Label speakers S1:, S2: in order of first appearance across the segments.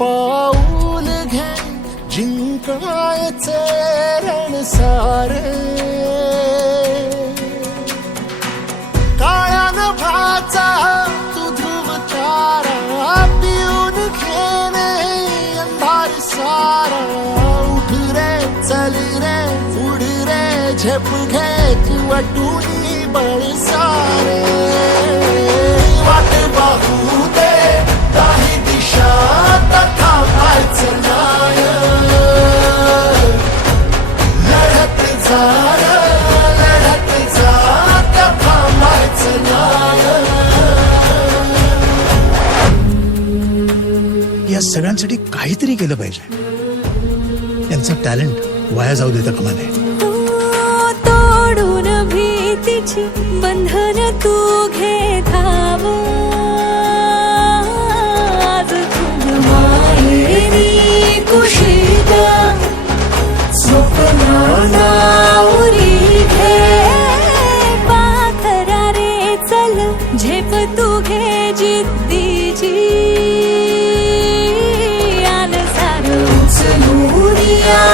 S1: पाऊल घे जिंकायचे रण सारे. काळ्यान भाचा तू ध्रुव तारा पिऊन घेणे अंधार सारा. उठ रे चल रे उड रे झेप घे तू अटून बळ
S2: या सगळ्यांसाठी काहीतरी केलं पाहिजे. त्यांचं टॅलेंट वाया जाऊ देता कामा नये
S3: तोडून भीतीची बंधन तू घे.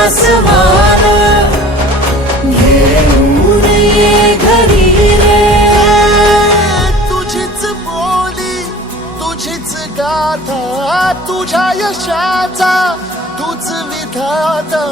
S3: आसमान। घेऊन ये घरी रे
S1: तुझीच बोली तुझीच गाथा तुझ्या यशाचा तूच विधाता.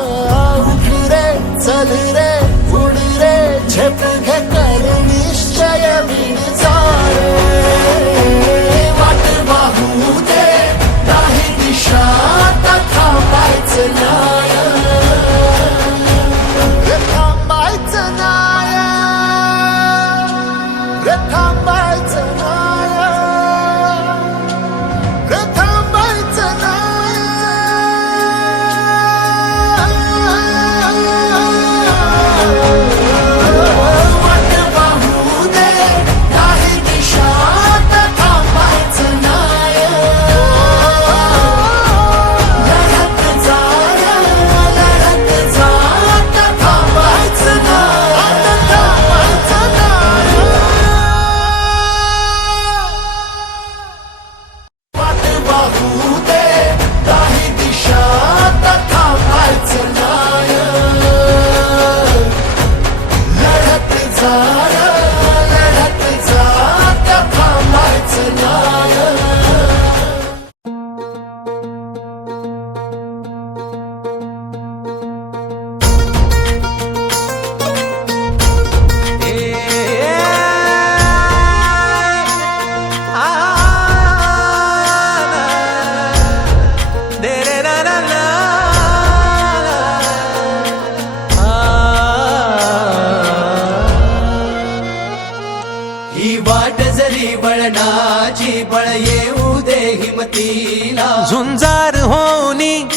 S4: बळ येऊ दे हिमतीला.
S5: झुंजार होनी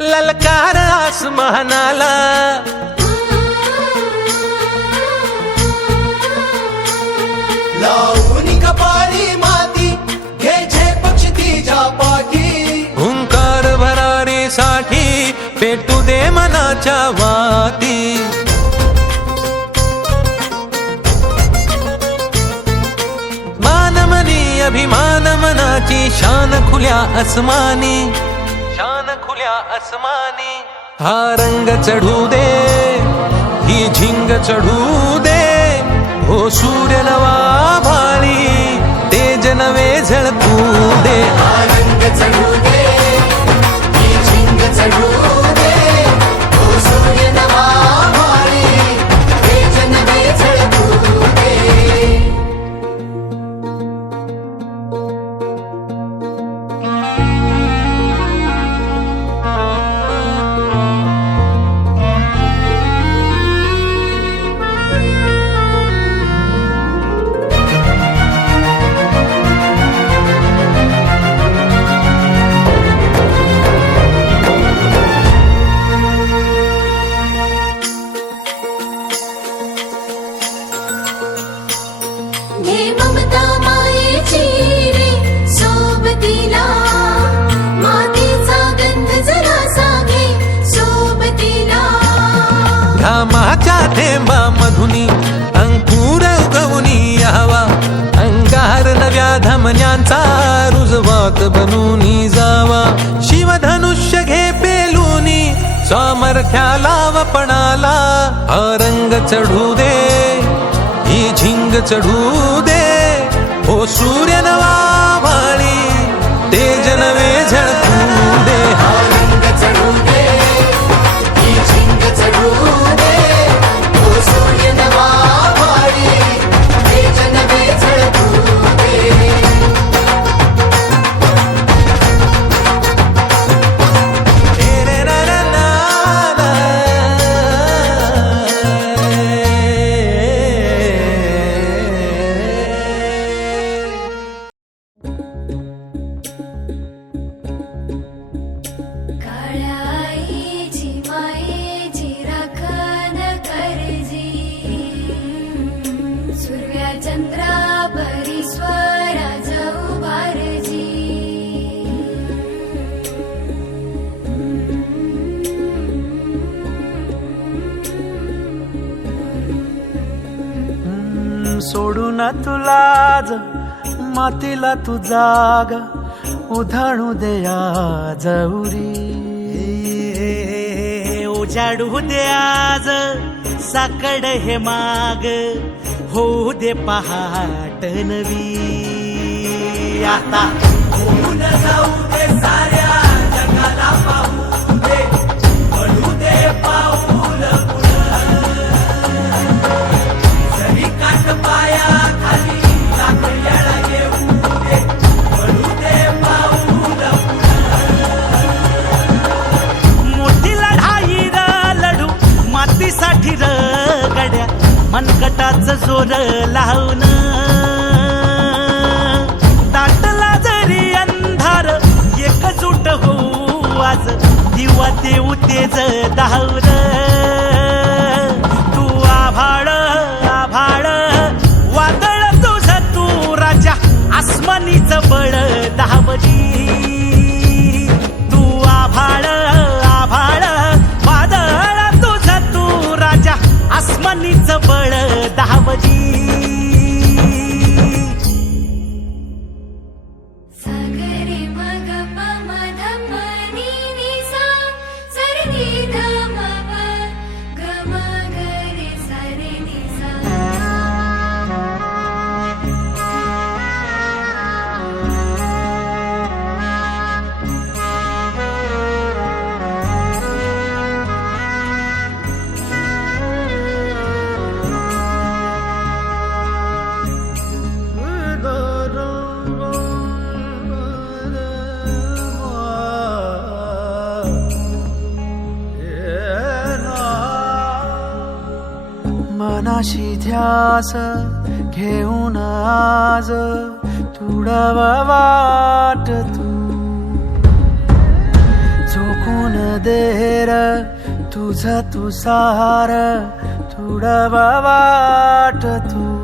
S5: ललकार आसमानाला.
S4: लावून
S5: शान खुल्या आसमानी. शान खुल्या आसमानी. हा रंग चढू दे ही झिंग चढू दे. हो सूर्य नवा भाळी तेज नवे झळकू दे.
S4: रंग चढू दे ही झिंग चढू
S5: हात जावा शिवधनुष्य घे पेलूनी सामर्थ्याला वपणाला हा रंग चढू दे ही झिंग चढू दे.
S6: सोडू तुला तुलाज मातीला तू जाग उधाणू दया जवरी उजाडू दे आज साकड हे माग. होऊ दे पहाट नवी. आता होऊन जाऊ दे साऱ्या जगाला पाहू दे. लावून. दाटला जरी अंधार एकजूट होऊ आज. दिवा देऊ तेज धावर तू आभाळ ध्यास घेऊन आज तुडवा वाट तू. झोकून देर तुझ तुसार तुडवा वाट तू.